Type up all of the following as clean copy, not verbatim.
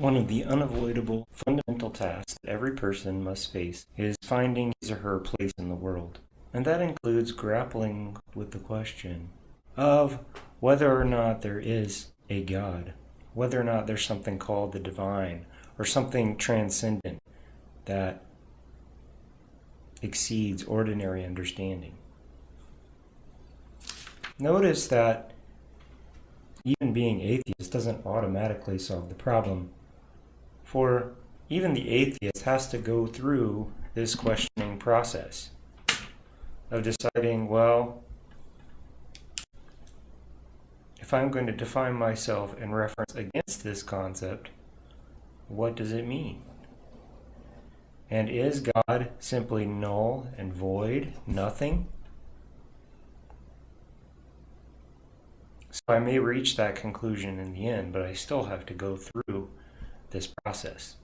One of the unavoidable fundamental tasks that every person must face is finding his or her place in the world. And that includes grappling with the question of whether or not there is a God, whether or not there's something called the divine, or something transcendent that exceeds ordinary understanding. Notice that even being atheist doesn't automatically solve the problem, for even the atheist has to go through this questioning process of deciding, well, if I'm going to define myself in reference against this concept, what does it mean? And is God simply null and void, nothing? So I may reach that conclusion in the end, but I still have to go through this process.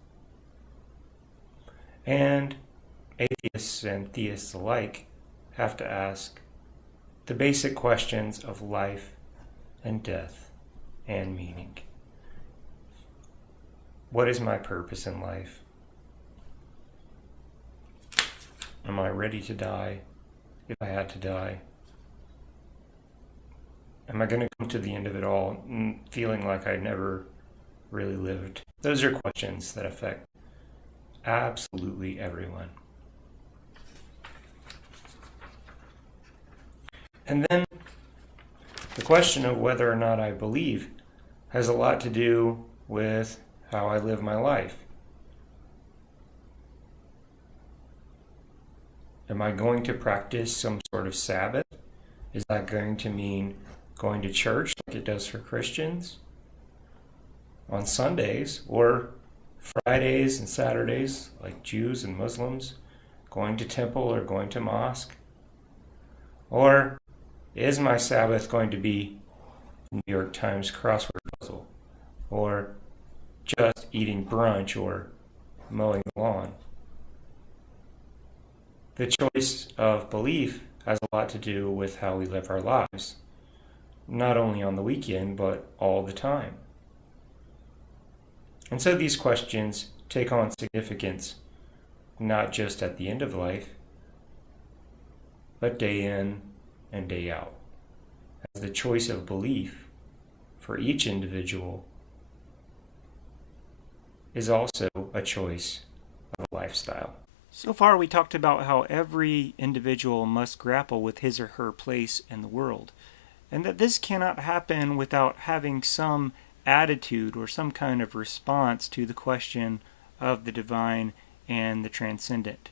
And atheists and theists alike have to ask the basic questions of life and death and meaning. What is my purpose in life? Am I ready to die if I had to die? Am I going to come to the end of it all feeling like I never really lived? Those are questions that affect absolutely everyone. And then the question of whether or not I believe has a lot to do with how I live my life. Am I going to practice some sort of Sabbath? Is that going to mean going to church like it does for Christians on Sundays, or Fridays and Saturdays like Jews and Muslims, going to temple or going to mosque? Or is my Sabbath going to be the New York Times crossword puzzle, or just eating brunch or mowing the lawn? The choice of belief has a lot to do with how we live our lives, not only on the weekend, but all the time. And so these questions take on significance not just at the end of life, but day in and day out, as the choice of belief for each individual is also a choice of a lifestyle. So far, we talked about how every individual must grapple with his or her place in the world, and that this cannot happen without having some attitude or some kind of response to the question of the divine and the transcendent.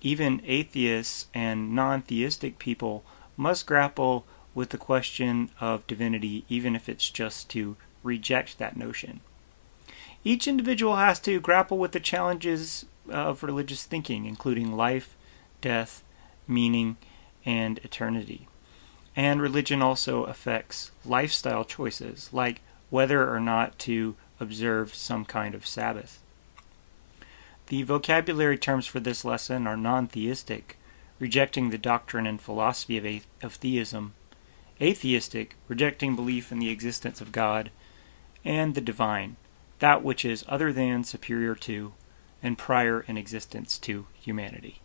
Even atheists and non-theistic people must grapple with the question of divinity, even if it's just to reject that notion. Each individual has to grapple with the challenges of religious thinking, including life, death, meaning, and eternity. And religion also affects lifestyle choices, like whether or not to observe some kind of Sabbath. The vocabulary terms for this lesson are non-theistic, rejecting the doctrine and philosophy of theism; atheistic, rejecting belief in the existence of God; and the divine, that which is other than, superior to, and prior in existence to humanity.